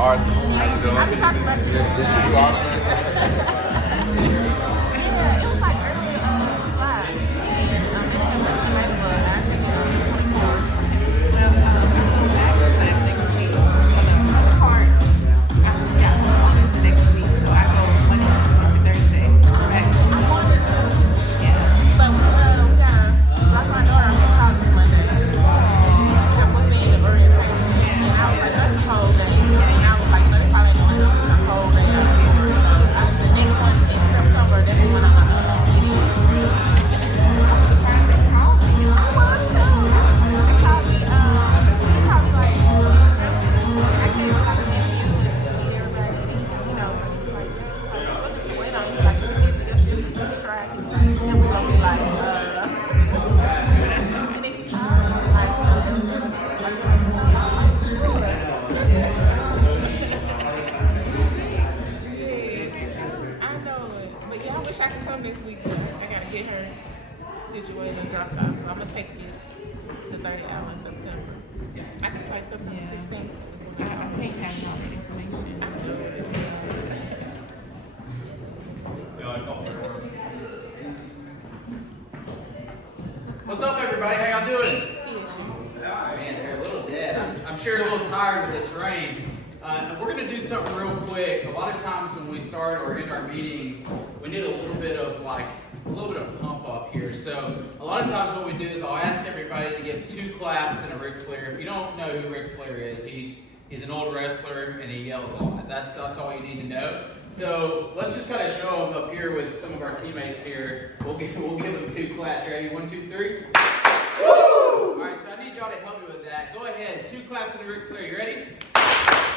Arthur, how you doing? I'm talking about you. This is you, Arthur. Yeah, it was like early July, and it's available, and I think it on the 24th. Well, I go back to class next week. For the part, I got postponed to next week, so I go Monday, Tuesday, Thursday. Back. I wanted to, Yeah. but we gotta drop my daughter off at college Monday. Yeah, we made an orientation, and I was like, that's a whole day. And I was like, no, they probably ain't gonna let me a whole day out of work. So the next one in September, that's the one I'm gonna get in. I'm surprised they called me. I was too. They called me like in June, and I came up like a nephew and see everybody, and he, so he was like, yeah, like, what did you wait on? He was like, just try. He was like, then we gonna be like, and then he called me, I was like, I know it, but yeah, I wish I could come next week, but I gotta get her situated and dropped off, so I'm gonna take the 30 hours in September. I can try September 16th. I hate having all that information. I know it. What's up, everybody? How y'all doing? TSU. Man, they're a little dead. I'm sure a little tired with this rain. And we're going to do something real quick. A lot of times when we start or end our meetings, we need a little bit of pump up here. So a lot of times what we do is I'll ask everybody to give 2 claps and a Ric Flair. If you don't know who Ric Flair is, he's an old wrestler and he yells a lot. That's all you need to know. So let's just kind of show him up here with some of our teammates here. We'll give them 2 claps. Ready? 1, 2, 3. Woo! All right, so I need y'all to help me with that. Go ahead. 2 claps and a Ric Flair. You ready?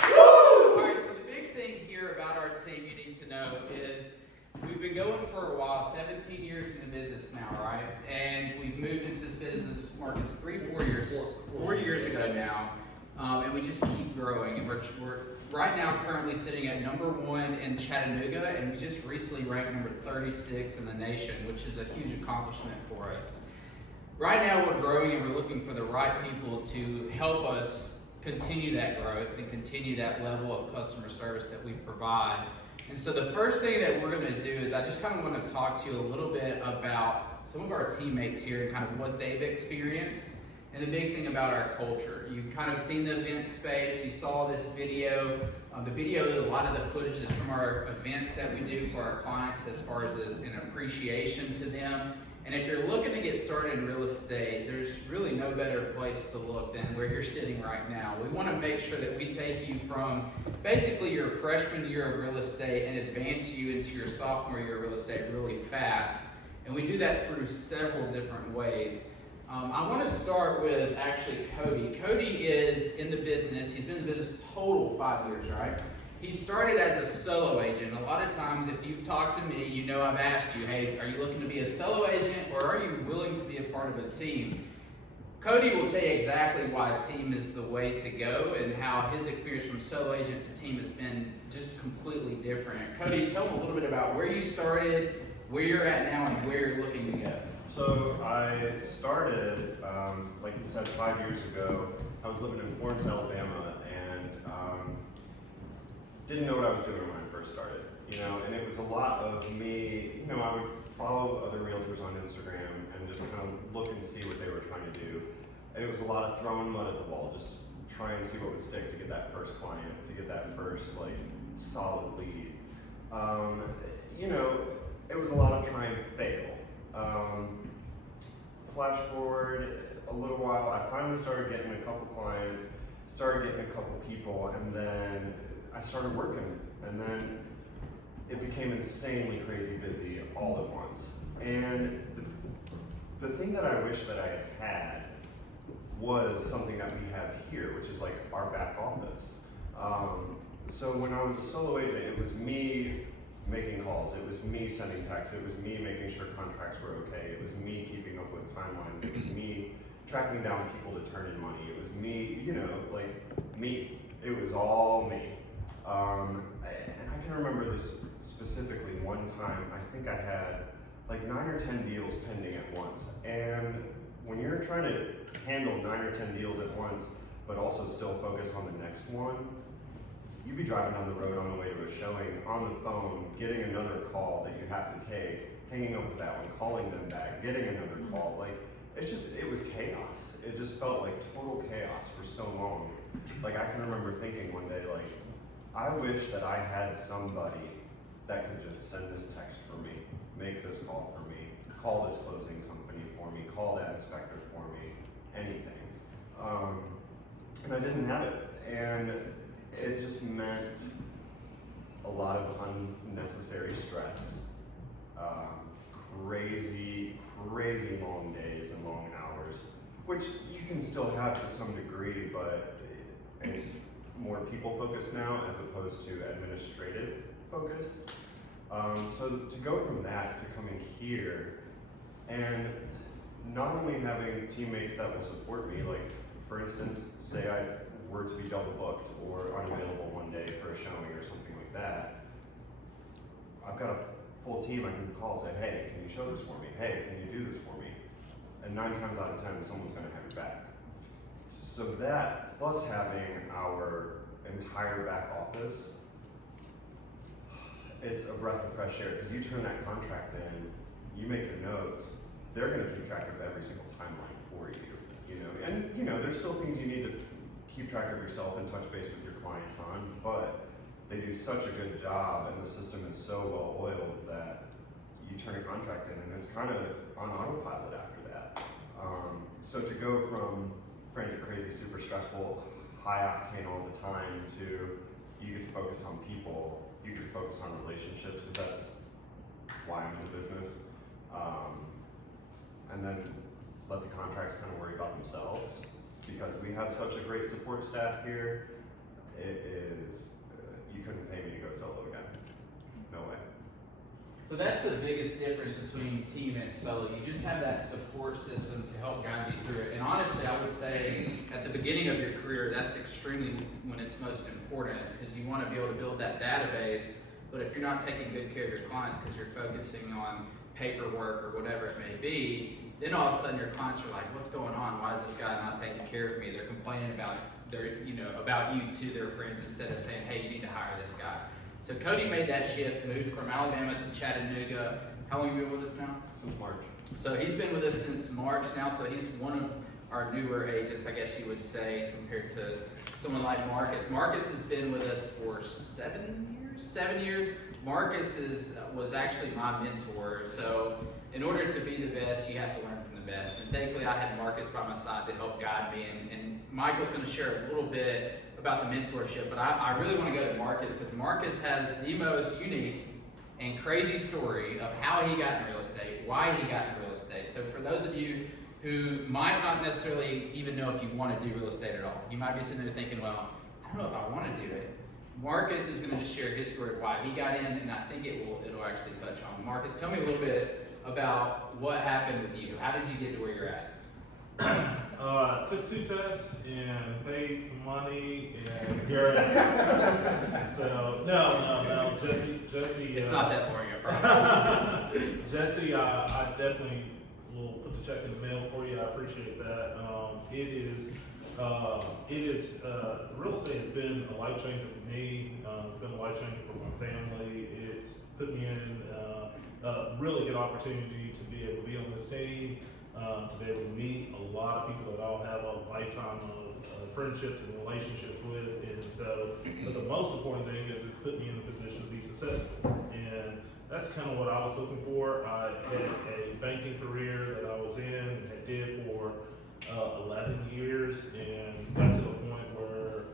Woo! All right, so the big thing here about our team you need to know is we've been going for a while, 17 years in the business now, right? And we've moved into this business, Marcus, 4 years ago now. And we just keep growing. And we're right now currently sitting at number 1 in Chattanooga, and we just recently ranked number 36 in the nation, which is a huge accomplishment for us. Right now we're growing and we're looking for the right people to help us continue that growth and continue that level of customer service that we provide. And so the first thing that we're going to do is I just kind of want to talk to you a little bit about some of our teammates here and kind of what they've experienced. And the big thing about our culture, you've kind of seen the event space, you saw this video. A lot of the footage is from our events that we do for our clients as far as an appreciation to them. And if you're looking to get started in real estate, there's really no better place to look than where you're sitting right now. We want to make sure that we take you from basically your freshman year of real estate and advance you into your sophomore year of real estate really fast. And we do that through several different ways. I want to start with actually Cody. Cody is in the business. He's been in the business total 5 years, right? He started as a solo agent. A lot of times if you've talked to me, you know I've asked you, hey, are you looking to be a solo agent or are you willing to be a part of a team? Cody will tell you exactly why a team is the way to go and how his experience from solo agent to team has been just completely different. Cody, tell them a little bit about where you started, where you're at now, and where you're looking to go. So I started, like you said, 5 years ago. I was living in Florence, Alabama, and didn't know what I was doing when I first started. And it was a lot of me. I would follow other realtors on Instagram and just kind of look and see what they were trying to do. And it was a lot of throwing mud at the wall, just try and see what would stick to get that first client, to get that first solid lead. It was a lot of try and fail. Flash forward a little while, I finally started getting a couple clients, started getting a couple people, and then I started working, and then it became insanely crazy busy all at once. And the thing that I wish that I had was something that we have here, which is like our back office. So when I was a solo agent, it was me making calls, it was me sending texts, it was me making sure contracts were okay, it was me keeping up with timelines, it was me tracking down people to turn in money, it was me, me. It was all me. And I can remember this specifically one time. I think I had like 9 or 10 deals pending at once. And when you're trying to handle 9 or 10 deals at once, but also still focus on the next one, you'd be driving down the road on the way to a showing, on the phone, getting another call that you have to take, hanging up with that one, calling them back, getting another call. Like, it was chaos. It just felt like total chaos for so long. Like, I can remember thinking one day, like, I wish that I had somebody that could just send this text for me, make this call for me, call this closing company for me, call that inspector for me, anything. And I didn't have it. And it just meant a lot of unnecessary stress, crazy long days and long hours, which you can still have to some degree, but it's more people focused now as opposed to administrative focus. So to go from that to coming here and not only having teammates that will support me, like for instance, say I were to be double booked or unavailable one day for a showing or something like that, I've got a full team I can call and say, hey, can you show this for me? Hey, can you do this for me? And 9 times out of 10, someone's gonna have your back. So that, plus having our entire back office, it's a breath of fresh air, because you turn that contract in, you make your notes, they're gonna keep track of every single timeline for you, you know? And you know, there's still things you need to keep track of yourself and touch base with your clients on, but they do such a good job and the system is so well oiled that you turn a contract in and it's kind of on autopilot after that. So to go from frantic, crazy, super stressful, high octane all the time to you get to focus on people, you get to focus on relationships, because that's why I'm in business. And then let the contracts kind of worry about themselves, because we have such a great support staff here. It is, you couldn't pay me to go solo again. No way. So that's the biggest difference between team and solo. You just have that support system to help guide you through it. And honestly, I would say at the beginning of your career, that's extremely when it's most important, because you want to be able to build that database. But if you're not taking good care of your clients because you're focusing on paperwork or whatever it may be, then all of a sudden your clients are like, what's going on? Why is this guy not taking care of me? They're complaining about about you to their friends instead of saying, hey, you need to hire this guy. So Cody made that shift, moved from Alabama to Chattanooga. How long have you been with us now? Since March. So he's been with us since March now, so he's one of our newer agents, I guess you would say, compared to someone like Marcus. Marcus has been with us for 7 years? 7 years. Marcus was actually my mentor, so in order to be the best, you have to learn from the best. And thankfully, I had Marcus by my side to help guide me. And Michael's going to share a little bit about the mentorship, but I really want to go to Marcus, because Marcus has the most unique and crazy story of how he got in real estate, why he got in real estate. So for those of you who might not necessarily even know if you want to do real estate at all, you might be sitting there thinking, well, I don't know if I want to do it. Marcus is going to just share his story of why he got in, and I think it'll actually touch on. Marcus, tell me a little bit about what happened with you. How did you get to where you're at? Took 2 tests and paid some money, and here I am. So no, Jesse. It's not that boring, I promise. Jesse, I definitely will put the check in the mail for you. I appreciate that. Real estate has been a life changer for me. It's been a life changer for my family. It's put me in a really good opportunity to be able to be on this team, to be able to meet a lot of people that I'll have a lifetime of friendships and relationships with. And so, but the most important thing is it's put me in a position to be successful. And that's kind of what I was looking for. I had a banking career that I was in and did for 11 years, and got to the point where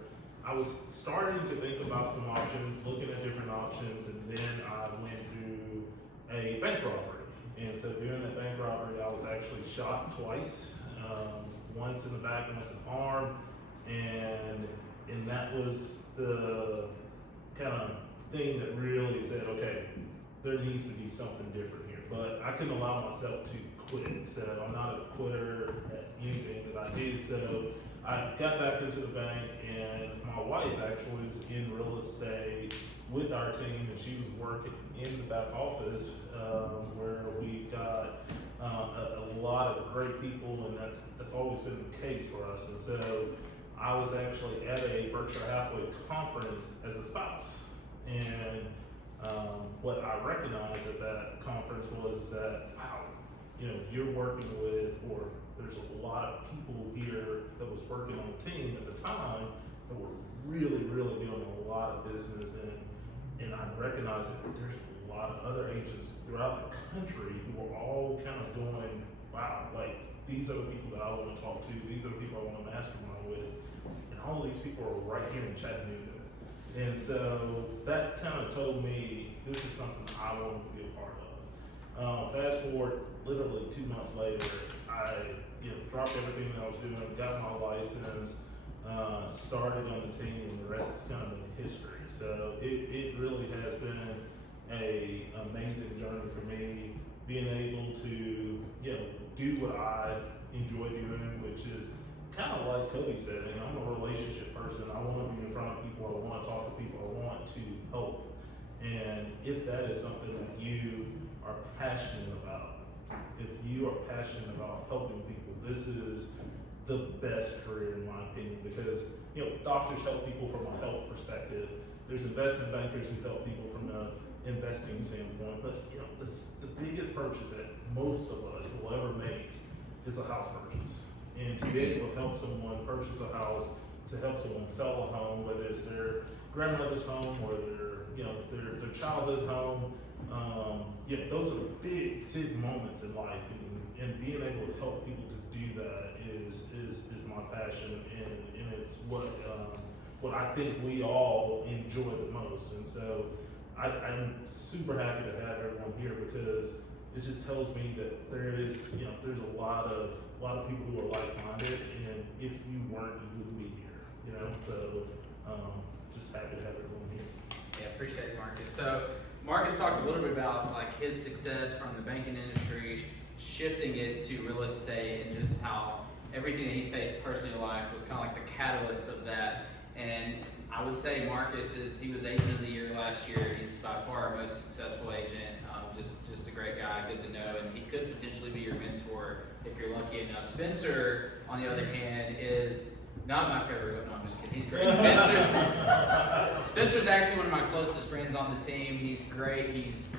I was starting to think about some options, looking at different options, and then I went through a bank robbery. And so during that bank robbery, I was actually shot twice, once in the back, once in the arm, and that was the kind of thing that really said, okay, there needs to be something different here. But I couldn't allow myself to quit. So I'm not a quitter at anything that I do. So I got back into the bank, and my wife actually is in real estate with our team, and she was working in the back office, where we've got a lot of great people, and that's always been the case for us. And so I was actually at a Berkshire Hathaway conference as a spouse, and what I recognized at that conference was that, wow, you're working with, or there's a lot of people here that was working on the team at the time that were really, really doing a lot of business, and I recognized that there's a lot of other agents throughout the country who are all kind of doing, wow, like, these are the people that I want to talk to, these are the people I want to mastermind with, and all of these people are right here in Chattanooga. And so that kind of told me this is something I wanted to be a part of. Fast forward, literally 2 months later, I dropped everything that I was doing, got my license, started on the team, and the rest is kind of history. So it really has been a amazing journey for me, being able to do what I enjoy doing, which is kind of like Cody said. I'm a relationship person. I want to be in front of people. I want to talk to people. I want to help. And if that is something that you are passionate about, if you are passionate about helping people, this is the best career in my opinion, because doctors help people from a health perspective. There's investment bankers who help people from an investing standpoint, but the biggest purchase that most of us will ever make is a house purchase. And to be able to help someone purchase a house, to help someone sell a home, whether it's their grandmother's home or their childhood home, those are big moments in life, and being able to help people to do that is my passion, and it's what I think we all enjoy the most. And so I'm super happy to have everyone here, because it just tells me that there's a lot of people who are like-minded, and if you weren't, you wouldn't be here. So just happy to have everyone here. Yeah, appreciate it, Marcus. So Marcus talked a little bit about like his success from the banking industry, shifting it to real estate, and just how everything that he's faced personally in life was kind of like the catalyst of that. And I would say Marcus he was Agent of the Year last year. He's by far our most successful agent. Just a great guy, good to know, and he could potentially be your mentor if you're lucky enough. Spencer, on the other hand, is not my favorite. No, I'm just kidding. He's great. Spencer's actually one of my closest friends on the team. He's great. He's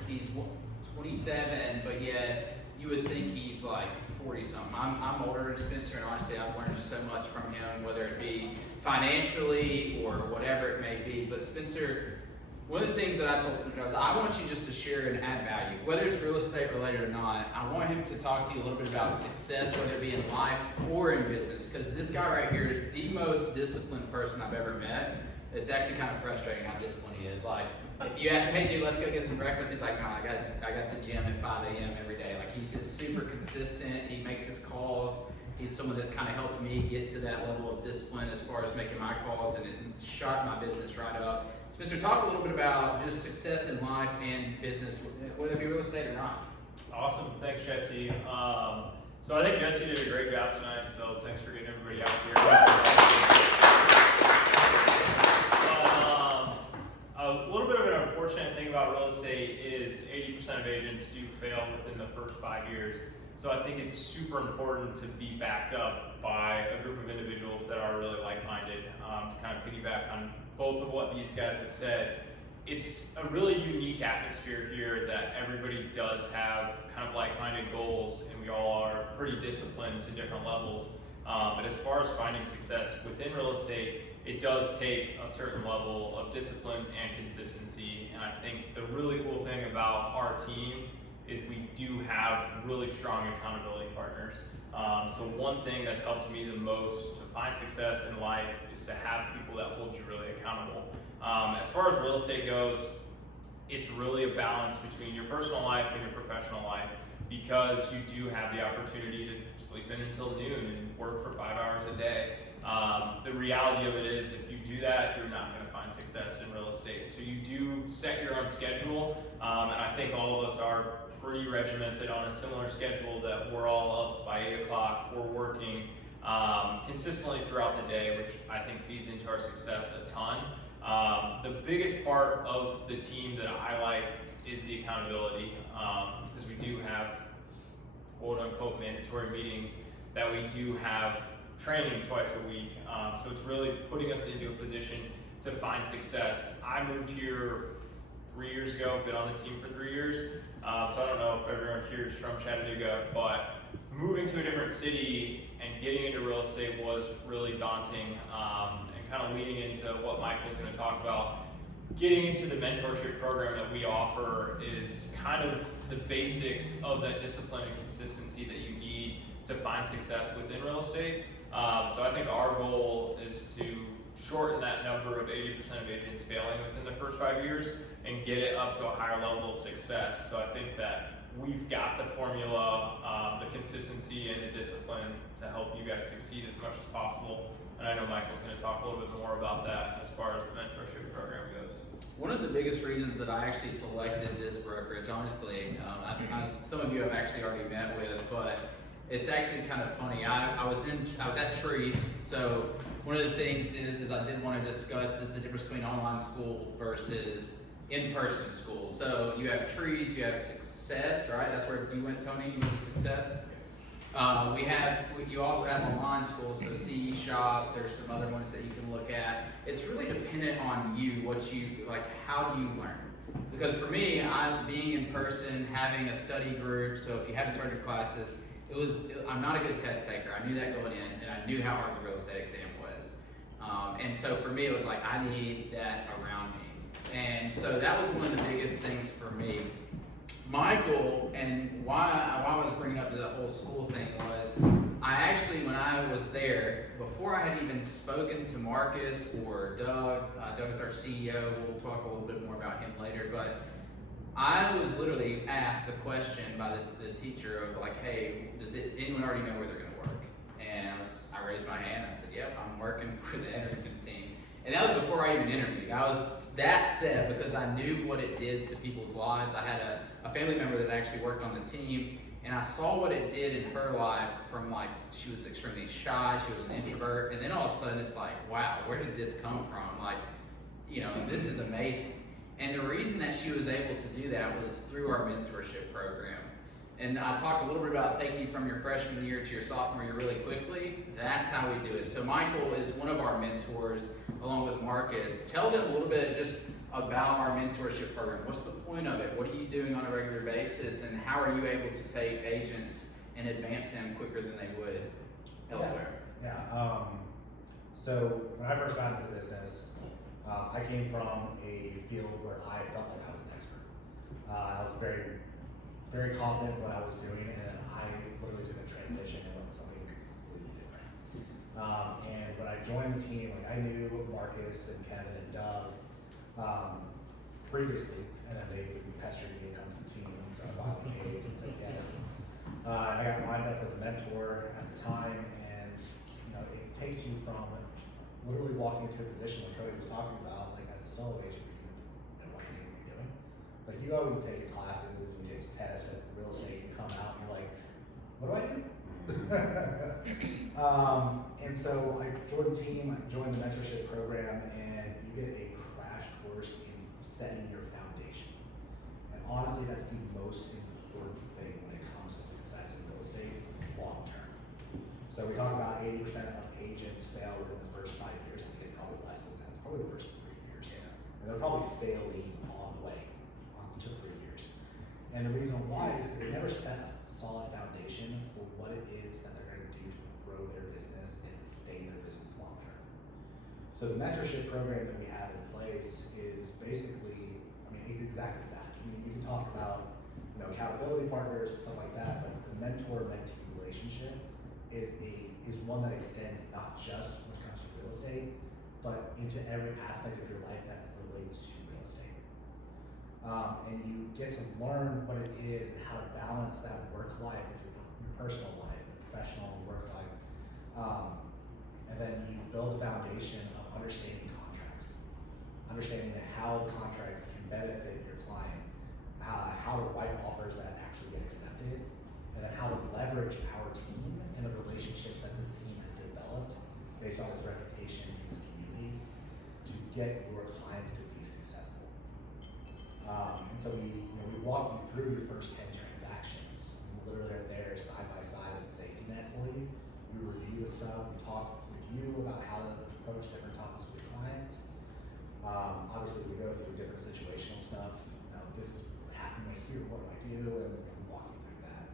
27, but yet you would think he's like 40 something. I'm older than Spencer, and honestly, I've learned so much from him, whether it be financially or whatever it may be. But Spencer, one of the things that I told Spencer was, I want you just to share and add value, whether it's real estate related or not. I want him to talk to you a little bit about success, whether it be in life or in business, because this guy right here is the most disciplined person I've ever met. It's actually kind of frustrating how disciplined he is. Like, if you ask him, hey dude, let's go get some breakfast, he's like, no, I got the gym at 5 a.m. every day. Like, he's just super consistent. He makes his calls. He's someone that kind of helped me get to that level of discipline as far as making my calls, and it shot my business right up. Spencer, talk a little bit about just success in life and business, whether it be real estate or not. Awesome. Thanks, Jesse. So I think Jesse did a great job tonight, so thanks for getting everybody out here. A little bit of an unfortunate thing about real estate is 80% of agents do fail within the first 5 years. So I think it's super important to be backed up by a group of individuals that are really like-minded. To kind of piggyback on both of what these guys have said, it's a really unique atmosphere here that everybody does have kind of like-minded goals, and we all are pretty disciplined to different levels. But as far as finding success within real estate, it does take a certain level of discipline and consistency. And I think the really cool thing about our team is we do have really strong accountability partners. So one thing that's helped me the most to find success in life is to have people that hold you really accountable. As far as real estate goes, it's really a balance between your personal life and your professional life, because you do have the opportunity to sleep in until noon and work for 5 hours a day. The reality of it is, if you do that, you're not going to find success in real estate. So you do set your own schedule, and I think all of us are pretty regimented on a similar schedule, that we're all up by 8 o'clock, we're working consistently throughout the day, which I think feeds into our success a ton. The biggest part of the team that I like is the accountability, because we do have quote unquote mandatory meetings that we do have training twice a week. So it's really putting us into a position to find success. I moved here 3 years ago, been on the team for 3 years. So I don't know if everyone here is from Chattanooga, but moving to a different city and getting into real estate was really daunting, and kind of leading into what Michael's going to talk about. Getting into the mentorship program that we offer is kind of the basics of that discipline and consistency that you need to find success within real estate. So I think our goal is to shorten that number of 80% of agents failing within the first 5 years and get it up to a higher level of success. So I think that we've got the formula, the consistency and the discipline to help you guys succeed as much as possible. And I know Michael's going to talk a little bit more about that as far as the mentorship program goes. One of the biggest reasons that I actually selected this brokerage, honestly, some of you have actually already met with, but it's actually kind of funny. I was at Trees, so one of the things is I did want to discuss is the difference between online school versus in-person school. So you have Trees, you have Success, right? That's where you went, Tony. You went to Success. You also have online schools, so CE Shop. There's some other ones that you can look at. It's really dependent on you, what you like. How do you learn? Because for me, being in person, having a study group. So if you haven't started your classes, I'm not a good test taker. I knew that going in, and I knew how hard the real estate exam was. And so for me, it was like I need that around me. And so that was one of the biggest things for me. My goal, and why I was bringing up the whole school thing was, I actually, when I was there, before I had even spoken to Marcus or Doug, Doug is our CEO, we'll talk a little bit more about him later, but I was literally asked the question by the teacher of like, hey, does anyone already know where they're going to work? And I raised my hand, I said, yep, I'm working for the Edrington Team. And that was before I even interviewed. I was that set because I knew what it did to people's lives. I had a family member that actually worked on the team, and I saw what it did in her life from like, she was extremely shy, she was an introvert, and then all of a sudden it's like, wow, where did this come from? Like, this is amazing. And the reason that she was able to do that was through our mentorship program. And I talked a little bit about taking you from your freshman year to your sophomore year really quickly. That's how we do it. So Michael is one of our mentors, along with Marcus. Tell them a little bit just about our mentorship program. What's the point of it? What are you doing on a regular basis? And how are you able to take agents and advance them quicker than they would elsewhere? Yeah. So when I first got into the business, I came from a field where I felt like I was an expert. I was very, very confident in what I was doing, and I literally took a transition and went something completely different. And when I joined the team, like I knew Marcus and Kevin and Doug previously, and then they would be pestering me to come to the team, so I finally caved and said yes. And I got lined up with a mentor at the time, and it takes you from literally walking into a position like Cody was talking about, like as a solo agent, you know what you're doing. But you go and take your classes, you take a test at real estate, you come out and you're like, what do I do? And so I joined the team, I joined the mentorship program, and you get a crash course in setting your foundation. And honestly, that's the most important thing when it comes to success in real estate long term. So we talk about 80% of agents fail within the first 5 years. I think it's probably less than that. It's probably the first 3 years. And they're probably failing on the way to 3 years. And the reason why is because they never set a solid foundation for what it is that they're going to do to grow their business and sustain their business long term. So the mentorship program that we have in place is basically, it's exactly that. You can talk about accountability partners and stuff like that, but the mentor-mentee relationship is one that extends not just when it comes to real estate, but into every aspect of your life that relates to real estate. And you get to learn what it is and how to balance that work life with your personal life, the professional work life. And then you build a foundation of understanding contracts, understanding how contracts can benefit your client, how to write offers that actually get accepted, and then how to leverage our team and the relationships that this team has developed based on its reputation in this community to get your clients to be successful. And so we walk you through your first 10 transactions. We literally are there side by side as a safety net for you. we review the stuff, we talk with you about how to approach different topics with your clients. Obviously, we go through different situational stuff. This happened right here, what do I do? And we walk you through that.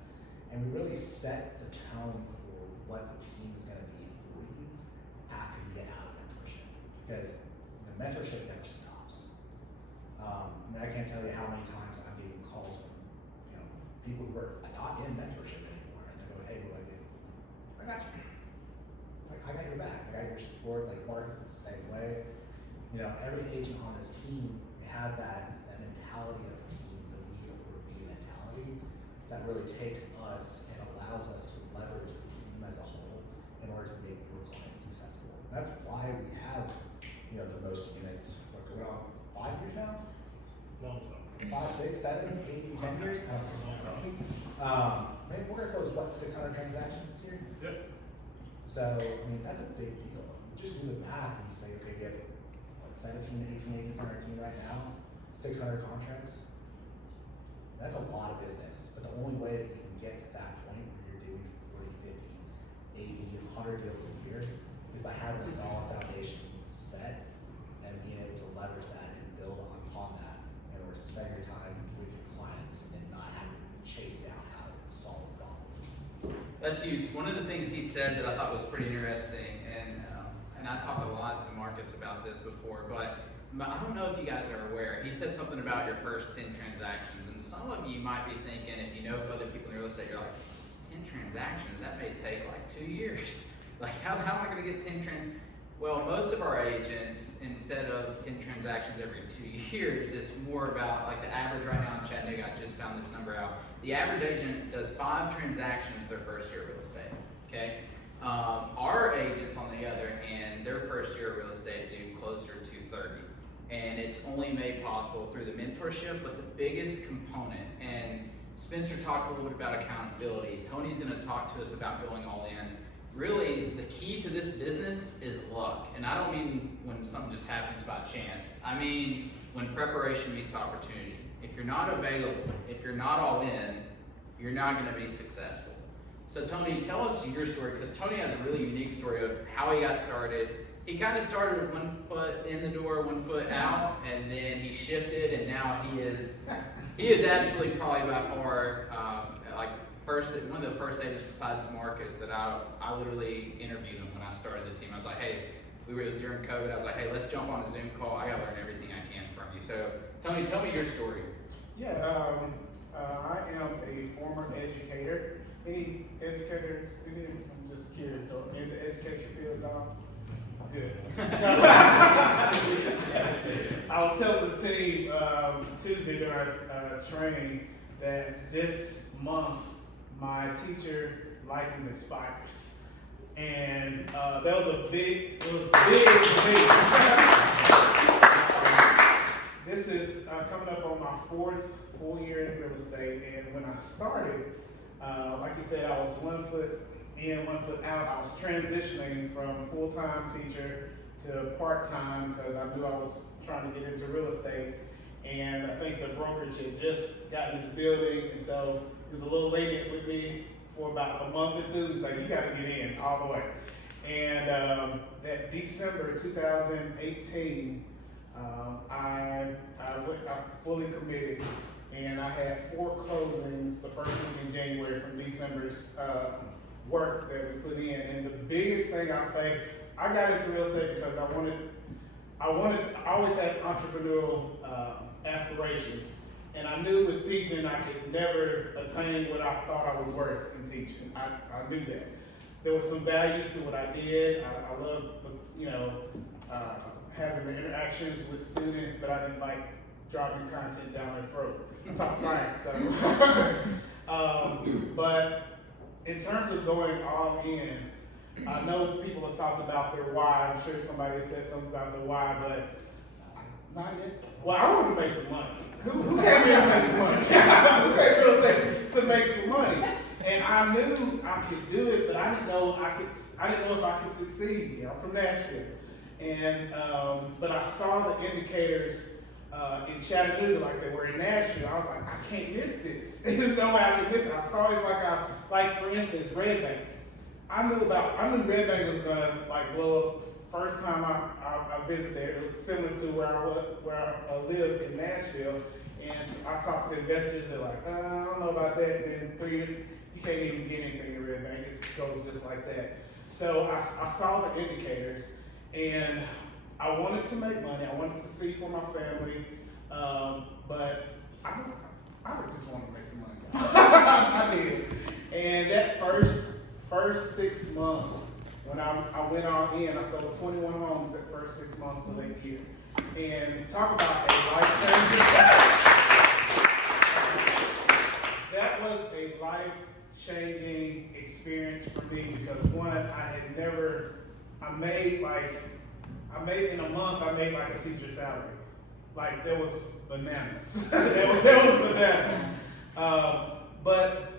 And we really set the tone for what the team is going to be for you after you get out of mentorship. Because the mentorship never stops. I can't tell you how many times I'm getting calls from people who are not in mentorship anymore, and they're going, "Hey, what do I do?" I got you. Like, I got your back. I got your support. Like Marcus is the same way. Every agent on this team have that mentality of team, the we over me mentality, that really takes us and allows us to leverage the team as a whole in order to make your clients successful. That's why we have the most units. What, going on 5 years now? Long time. 5, 6, 7, 8, 10 years? I don't know. Maybe we're gonna close 600 transactions this year? Yep. So, that's a big deal. You just do the math and you say, okay, we have 17 to 18 agents on our team right now, 600 contracts. That's a lot of business. But the only way that you can get to that point where you're doing 40, 50, 80, 100 deals a year is by having a solid foundation set and being able to leverage that and build upon that in order to spend your time with your clients and not having to chase down how to solve a problem. That's huge. One of the things he said that I thought was pretty interesting, and I talked a lot to Marcus about this before, but I don't know if you guys are aware. He said something about your first 10 transactions, and some of you might be thinking, if you know other people in real estate, you're like, 10 transactions? That may take like 2 years. Like, how am I going to get 10 transactions? Well, most of our agents, instead of 10 transactions every 2 years, it's more about, like the average right now in Chattanooga, I just found this number out. The average agent does 5 transactions their first year of real estate, okay? Our agents, on the other hand, their first year of real estate do closer to 30. And it's only made possible through the mentorship, but the biggest component, and Spencer talked a little bit about accountability. Tony's gonna talk to us about going all in. Really, the key to this business is luck. And I don't mean when something just happens by chance. I mean when preparation meets opportunity. If you're not available, if you're not all in, you're not gonna be successful. So Tony, tell us your story, because Tony has a really unique story of how he got started. He kind of started with 1 foot in the door, 1 foot out, and then he shifted, and now he is absolutely probably by far one of the first agents besides Marcus that I literally interviewed him when I started the team. I was like, hey, it was during COVID. I was like, hey, let's jump on a Zoom call. I gotta learn everything I can from you. So Tony, tell me your story. Yeah, I am a former educator. Any educators? I'm just curious. So in the education field, Dom? Good. So, I was telling the team Tuesday during our training that this month my teacher license expires, and that was a big. This is coming up on my 4th full year in real estate, and when I started, like you said, I was 1 foot in, 1 foot out. I was transitioning from full-time teacher to part-time because I knew I was trying to get into real estate. And I think the brokerage had just gotten this building, and so he was a little lenient with me for about a month or 2. He's like, you gotta get in all the way. And that December 2018, I fully committed, and I had 4 closings the first week in January from December's work that we put in. And the biggest thing I'll say, I got into real estate because I always had entrepreneurial aspirations, and I knew with teaching I could never attain what I thought I was worth in teaching. I knew that. There was some value to what I did. I loved, having the interactions with students, but I didn't like dropping content down their throat. I taught science, so. But in terms of going all in, I know people have talked about their why. I'm sure somebody said something about their why, but not yet. Well, I want to make some money. Who came here to make some money? Who came to real estate to make some money? And I knew I could do it, but I didn't know if I could succeed. I'm from Nashville, and but I saw the indicators in Chattanooga like they were in Nashville. I was like, I can't miss this. There's no way I can miss it. I saw it's like for instance, Red Bank. I knew Red Bank was gonna like blow up. First time I visited there, it was similar to where I lived in Nashville, and so I talked to investors. They're like, I don't know about that. And in 3 years, you can't even get anything in Red Bank. It goes just like that. So I saw the indicators, and I wanted to make money. I wanted to see for my family, but I just wanted to make some money. I did, and that first 6 months. When I went all in, I sold 21 homes that first 6 months of that year. And talk about a life-changing. That was a life-changing experience for me because one, I made in a month, I made like a teacher's salary. Like there was bananas. there was bananas. But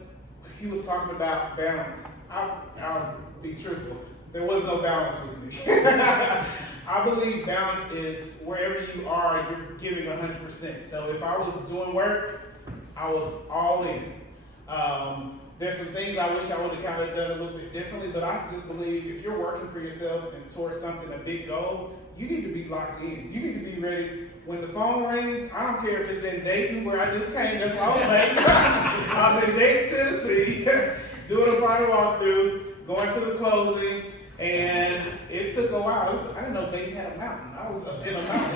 he was talking about balance. I'll be truthful. There was no balance with me. I believe balance is wherever you are, you're giving 100%. So if I was doing work, I was all in. There's some things I wish I would have kind of done a little bit differently, but I just believe if you're working for yourself and towards something, a big goal, you need to be locked in. You need to be ready. When the phone rings, I don't care if it's in Dayton, where I just came, that's why I was late. I was in Dayton, Tennessee, doing a final walkthrough, going to the closing, and it took a while. I didn't know Dayton had a mountain. I was up in a mountain.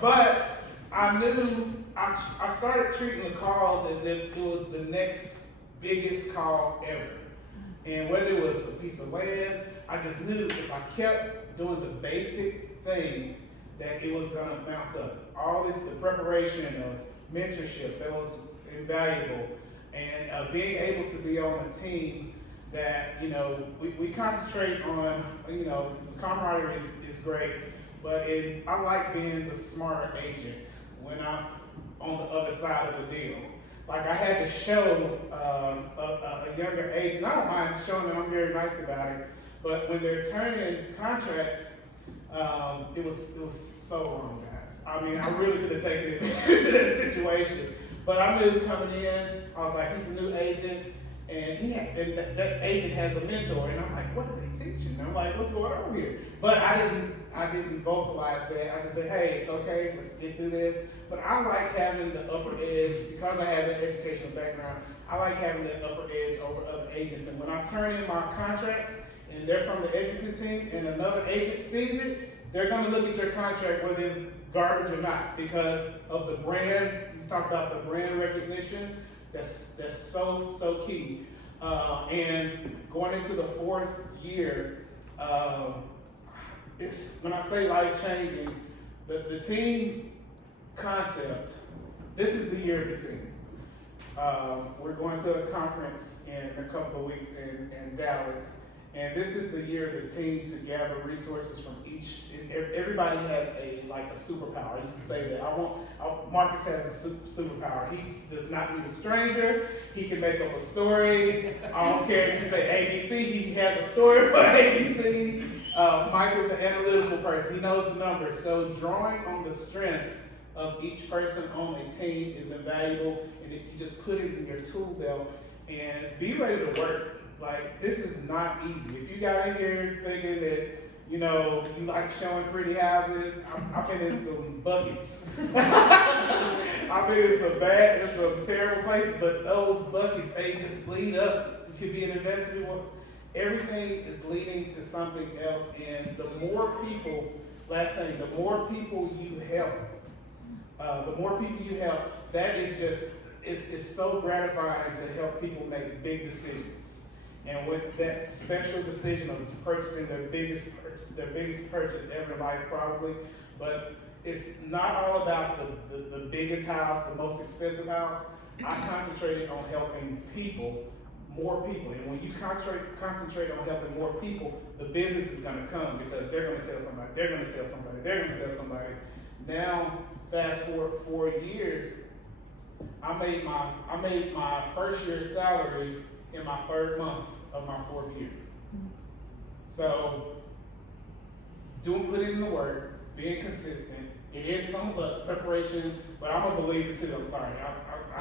But I knew, I started treating the calls as if it was the next biggest call ever. And whether it was a piece of land, I just knew if I kept doing the basic things that it was gonna amount to all this, the preparation of mentorship that was invaluable, and being able to be on a team that, you know, we concentrate on, you know, the camaraderie is great, but I like being the smart agent when I'm on the other side of the deal. Like I had to show a younger agent, I don't mind showing them, I'm very nice about it, but when they're turning contracts, it was so wrong, guys. I mean, I really could have taken advantage of that situation. But I knew coming in, I was like, he's a new agent, and that agent has a mentor, and I'm like, what are they teaching? I'm like, what's going on here? But I didn't vocalize that. I just said, hey, it's okay, let's get through this. But I like having the upper edge, because I have an educational background, I like having that upper edge over other agents. And when I turn in my contracts, and they're from the Edrington Team, and another agent sees it, they're gonna look at your contract whether it's garbage or not, because of the brand. You talk about the brand recognition, that's so key. And going into the 4th year, it's, when I say life-changing, the team concept, this is the year of the team. We're going to a conference in a couple of weeks in Dallas, and this is the year of the team to gather resources from each. Everybody has a superpower. I used to say that. Marcus has a superpower. He does not need a stranger. He can make up a story. I don't care if you say ABC. He has a story for ABC. Mike is the analytical person. He knows the numbers. So drawing on the strengths of each person on a team is invaluable, and you just put it in your tool belt and be ready to work. Like, this is not easy. If you got in here thinking that, you know, you like showing pretty houses, I've been in some buckets. I've been in some terrible places, but those buckets, they just lead up. You could be an investor who wants, everything is leading to something else, and the more people, last thing, the more people you help, that is just, it's so gratifying to help people make big decisions. And with that special decision of purchasing their biggest purchase ever in life, probably, but it's not all about the biggest house, the most expensive house. I concentrated on helping more people, and when you concentrate on helping more people, the business is going to come, because they're going to tell somebody, they're going to tell somebody, they're going to tell somebody. Now, fast forward 4 years, I made my first year's salary in my 3rd month of my 4th year. So, put in the work, being consistent. It is some preparation, but I'm a believer too. I'm sorry.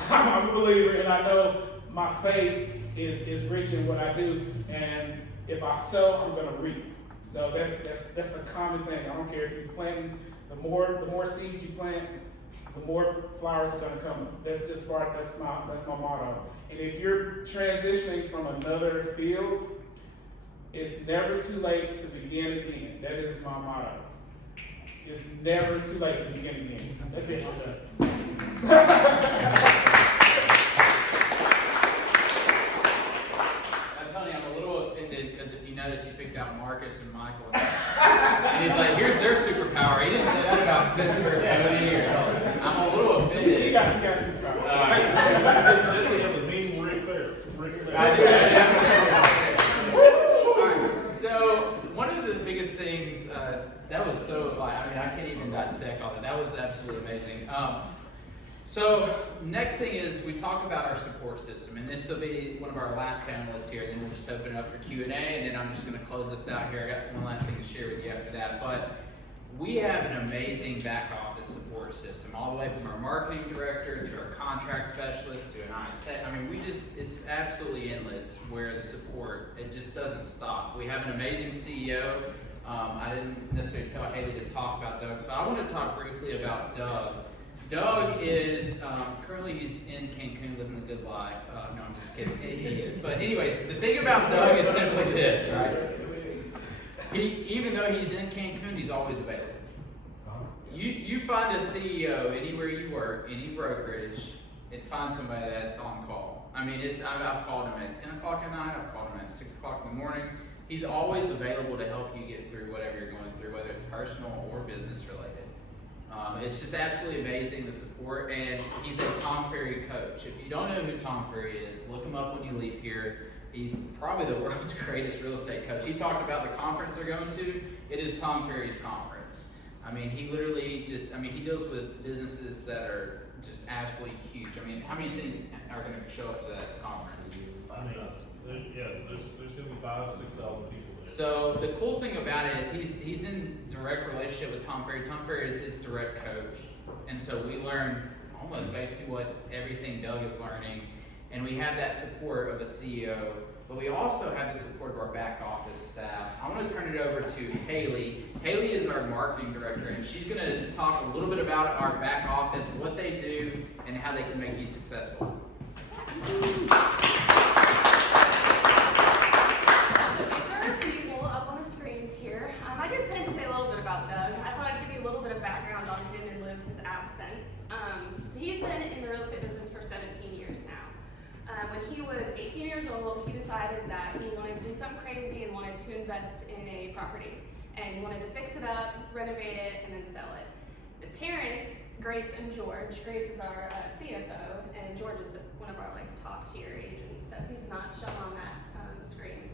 I'm a believer, and I know my faith is rich in what I do, and if I sow, I'm gonna reap. So that's a common thing. I don't care if you're planting, the more seeds you plant, the more flowers are gonna come. That's my motto. And if you're transitioning from another field, it's never too late to begin again. That is my motto. It's never too late to begin again. That's it. Tony, I'm a little offended because if you notice, he picked out Marcus and Michael. And he's like, here's their superpower. He didn't say that about Spencer or Tony or else. I'm a little offended. He got superpowers. Jesse has a mean Ric Flair. I do. I definitely have. All right. So one of the biggest things that was so I can't even dissect all that. That was absolutely amazing. So next thing is we talk about our support system, and this will be one of our last panelists here. Then we'll just open it up for Q&A, and then I'm just going to close this out here. I got one last thing to share with you after that, but we have an amazing back office support system, all the way from our marketing director to our contract specialist to an ISA. I mean, it's absolutely endless where the support, it just doesn't stop. We have an amazing CEO. I didn't necessarily tell Haley to talk about Doug, so I want to talk briefly about Doug. Doug is, currently he's in Cancun living the good life. No, I'm just kidding, he is. But anyways, the thing about Doug is simply this, right? Even though he's in Cancun, he's always available. You find a CEO anywhere you work, any brokerage, and find somebody that's on call. I mean, I've called him at 10 o'clock at night, I've called him at 6 o'clock in the morning. He's always available to help you get through whatever you're going through, whether it's personal or business related. It's just absolutely amazing, the support, and he's a Tom Ferry coach. If you don't know who Tom Ferry is, look him up when you leave here. He's probably the world's greatest real estate coach. He talked about the conference they're going to. It is Tom Ferry's conference. I mean, he literally he deals with businesses that are just absolutely huge. I mean, how many things are going to show up to that conference? I mean, there's going to be 5,000 to 6,000 people there. So the cool thing about it is he's in direct relationship with Tom Ferry. Tom Ferry is his direct coach, and so we learn almost basically what everything Doug is learning, and we have that support of a CEO, but we also have the support of our back office staff. I want to turn it over to Haley. Haley is our marketing director, and she's going to talk a little bit about our back office, what they do, and how they can make you successful. I did plan to say a little bit about Doug. I thought I'd give you a little bit of background on him in lieu of his absence. So he's been in the real estate business for 17 years now. When he was 18 years old, he decided that he wanted to do something crazy and wanted to invest in a property. And he wanted to fix it up, renovate it, and then sell it. His parents, Grace and George, Grace is our CFO, and George is one of our top tier agents, so he's not shown on that screen.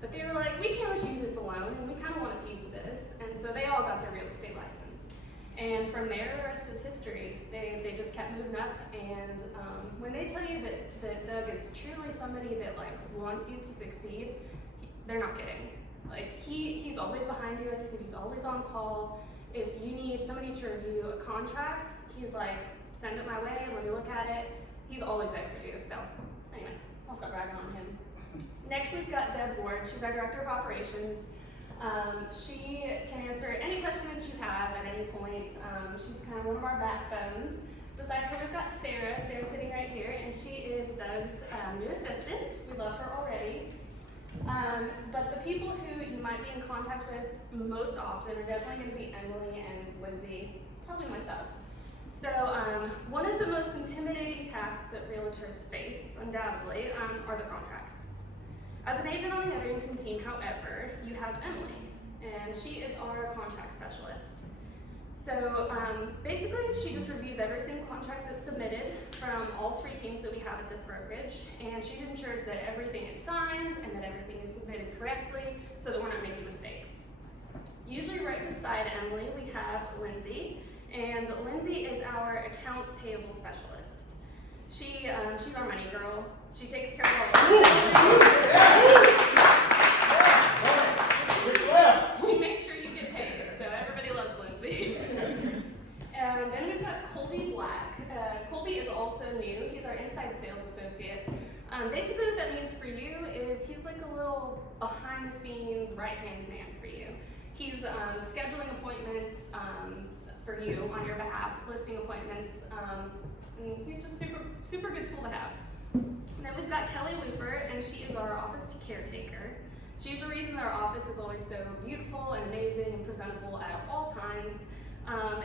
But they were like, we can't let you do this alone, and we kind of want a piece of this. And so they all got their real estate license. And from there, the rest was history. They just kept moving up. And when they tell you that Doug is truly somebody that wants you to succeed, they're not kidding. He's always behind you. He's always on call. If you need somebody to review a contract, he's like, send it my way. Let me look at it. He's always there for you. So anyway, I'll start bragging on him. Next, we've got Deb Ward. She's our Director of Operations. She can answer any question that you have at any point. She's kind of one of our backbones. Beside her, we've got Sarah. Sarah's sitting right here, and she is Doug's new assistant. We love her already. But the people who you might be in contact with most often are definitely going to be Emily and Lindsay, probably myself. So one of the most intimidating tasks that realtors face, undoubtedly, are the contracts. As an agent on the Edrington team, however, you have Emily, and she is our contract specialist. So basically, she just reviews every single contract that's submitted from all three teams that we have at this brokerage, and she ensures that everything is signed and that everything is submitted correctly so that we're not making mistakes. Usually right beside Emily, we have Lindsay, and Lindsay is our accounts payable specialist. She's our money girl. She takes care of all She makes sure you get paid, so everybody loves Lindsay. And then we've got Colby Black. Colby is also new. He's our inside sales associate. Basically what that means for like a little behind the scenes right-hand man for you. He's scheduling appointments for you on your behalf, listing appointments, and he's just super good tool to have. Then we've got Kelly Looper, and she is our office caretaker. She's the reason that our office is always so beautiful and amazing and presentable at all times.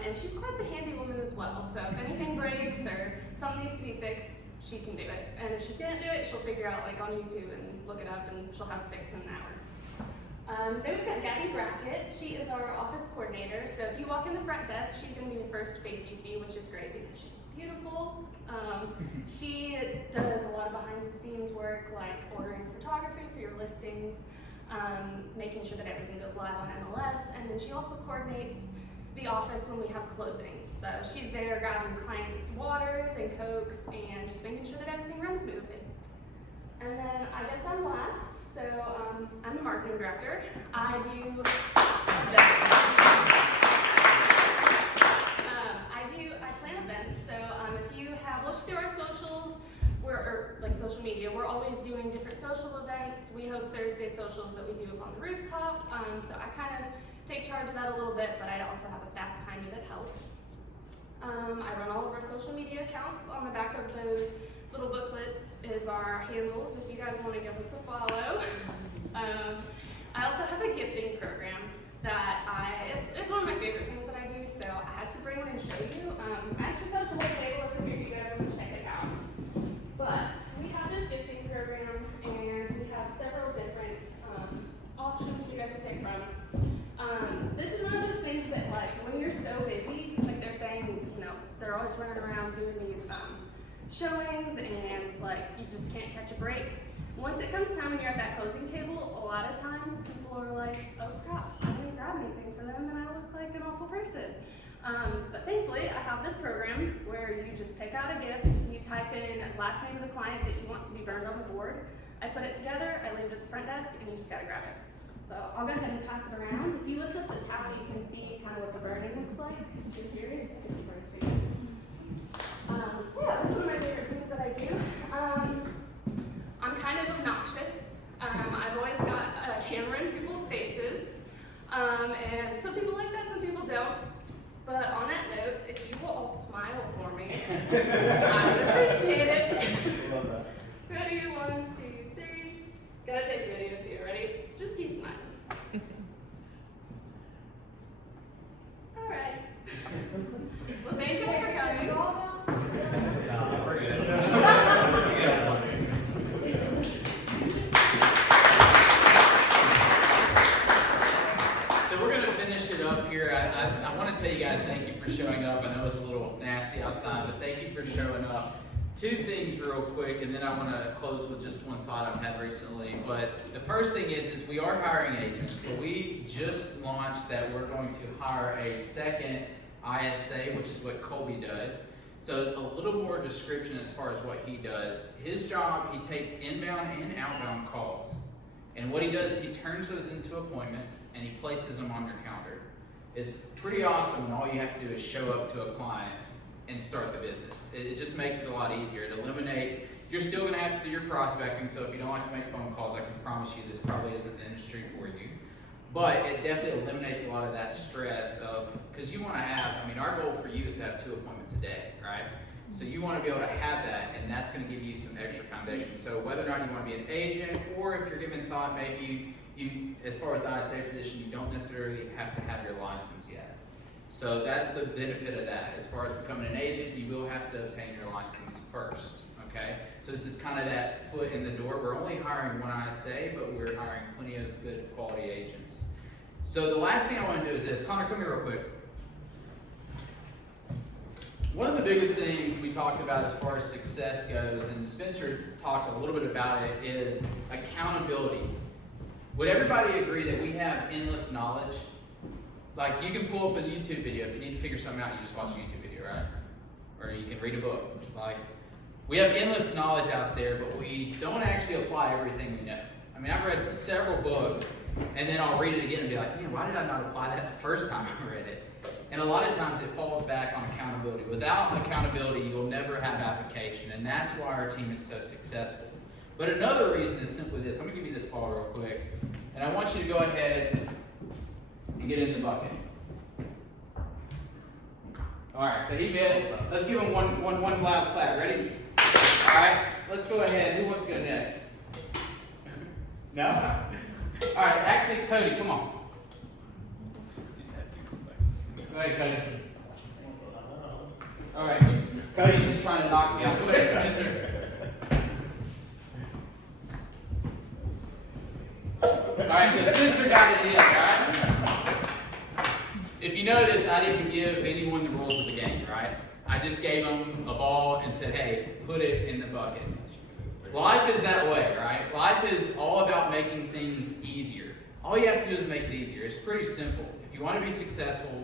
And she's quite the handy woman as well. So if anything breaks or something needs to be fixed, she can do it. And if she can't do it, she'll figure out like on YouTube and look it up, and she'll have it fixed in an hour. Then we've got Gabby Brackett. She is our office coordinator. So if you walk in the front desk, she's going to be the first face you see, which is great because she's beautiful. She does a lot of behind the scenes work, like ordering photography for your listings, making sure that everything goes live on MLS, and then she also coordinates the office when we have closings. So she's there grabbing clients' waters and cokes and just making sure that everything runs smoothly. And then I guess I'm last. So I'm the marketing director. I plan events. So if you have looked through our socials, or like social media, we're always doing different social events. We host Thursday socials that we do up on the rooftop. So I kind of take charge of that a little bit, but I also have a staff behind me that helps. I run all of our social media accounts. On the back of those little booklets is our handles if you guys want to give us a follow. I also have a gifting program that it's one of my favorite things that I do, so I had to bring one and show you. I actually set up the whole table over here if you guys want to check it out. But we have this gifting program, and we have several different options for you guys to pick from. This is one of those things that, like, when you're so busy, like they're saying, you know, they're always running around doing these showings, and it's like you just can't catch a break. Once it comes time and you're at that closing table, a lot of times people are like, oh crap, I didn't grab anything for them, and I look like an awful person. But thankfully, I have this program where you just pick out a gift, you type in last name of the client that you want to be burned on the board. I put it together, I leave it at the front desk, and you just gotta grab it. So I'll go ahead and pass it around. If you lift up the towel, you can see kind of what the burning looks like. If you're curious, I can see burning too. So yeah, that's one of my favorite things that I do. I'm kind of obnoxious. I've always got a camera in people's faces. And some people like that, some people don't. But on that note, if you will all smile for me, I would appreciate it. Love that. Ready? 1, 2, 3. Gotta take a video too. Ready? Just keep smiling. All right. Well, thank you for coming. We're good. So we're gonna finish it up here. I want to tell you guys thank you for showing up. I know it's a little nasty outside, but thank you for showing up. 2 things real quick, and then I want to close with just one thought I've had recently. But the first thing is we are hiring agents, but we just launched that we're going to hire a second ISA, which is what Colby does. So a little more description as far as what he does. His job, he takes inbound and outbound calls. And what he does is he turns those into appointments and he places them on your calendar. It's pretty awesome when all you have to do is show up to a client and start the business. It just makes it a lot easier. It eliminates, you're still going to have to do your prospecting, so if you don't like to make phone calls, I can promise you this probably isn't the industry for you. But it definitely eliminates a lot of that stress of, because you want to have, I mean, our goal for you is to have 2 appointments a day, right? So you want to be able to have that, and that's going to give you some extra foundation. So whether or not you want to be an agent, or if you're giving thought, maybe you as far as the ISA position, you don't necessarily have to have your license yet. So that's the benefit of that. As far as becoming an agent, you will have to obtain your license first, okay? So this is kind of that foot in the door. We're only hiring 1 ISA, but we're hiring plenty of good quality agents. So the last thing I want to do is this. Connor, come here real quick. One of the biggest things we talked about as far as success goes, and Spencer talked a little bit about it, is accountability. Would everybody agree that we have endless knowledge? Like, you can pull up a YouTube video. If you need to figure something out, you just watch a YouTube video, right? Or you can read a book. Like, we have endless knowledge out there, but we don't actually apply everything we know. I mean, I've read several books, and then I'll read it again and be like, man, why did I not apply that the first time I read it? And a lot of times it falls back on accountability. Without accountability, you'll never have application, and that's why our team is so successful. But another reason is simply this. I'm gonna give you this ball real quick, and I want you to go ahead and get in the bucket. All right, so he missed. Let's give him one loud clap. Ready? All right, let's go ahead. Who wants to go next? No? All right, actually, Cody, come on. Go ahead, Cody. All right, Cody's just trying to knock me out. Go ahead, Spencer. All right, so Spencer got it in, all right? If you notice, I didn't give anyone the rules of the game, right? I just gave them a ball and said, hey, put it in the bucket. Life is that way, right? Life is all about making things easier. All you have to do is make it easier. It's pretty simple. If you want to be successful,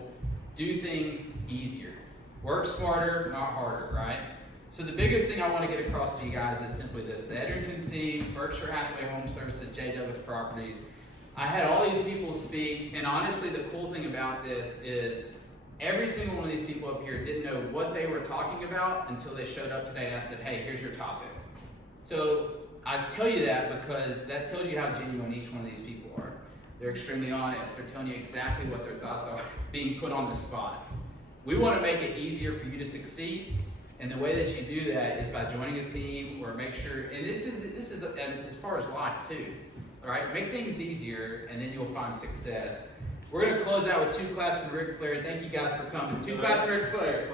do things easier. Work smarter, not harder, right? So the biggest thing I want to get across to you guys is simply this. The Edrington Team, Berkshire Hathaway Home Services, J. Douglas Properties. I had all these people speak, and honestly, the cool thing about this is every single one of these people up here didn't know what they were talking about until they showed up today and I said, hey, here's your topic. So I tell you that because that tells you how genuine each one of these people are. They're extremely honest. They're telling you exactly what their thoughts are, being put on the spot. We want to make it easier for you to succeed, and the way that you do that is by joining a team or make sure, and this is as far as life too, all right? Make things easier, and then you'll find success. We're going to close out with 2 claps for Ric Flair. Thank you guys for coming. 2 claps for Ric Flair.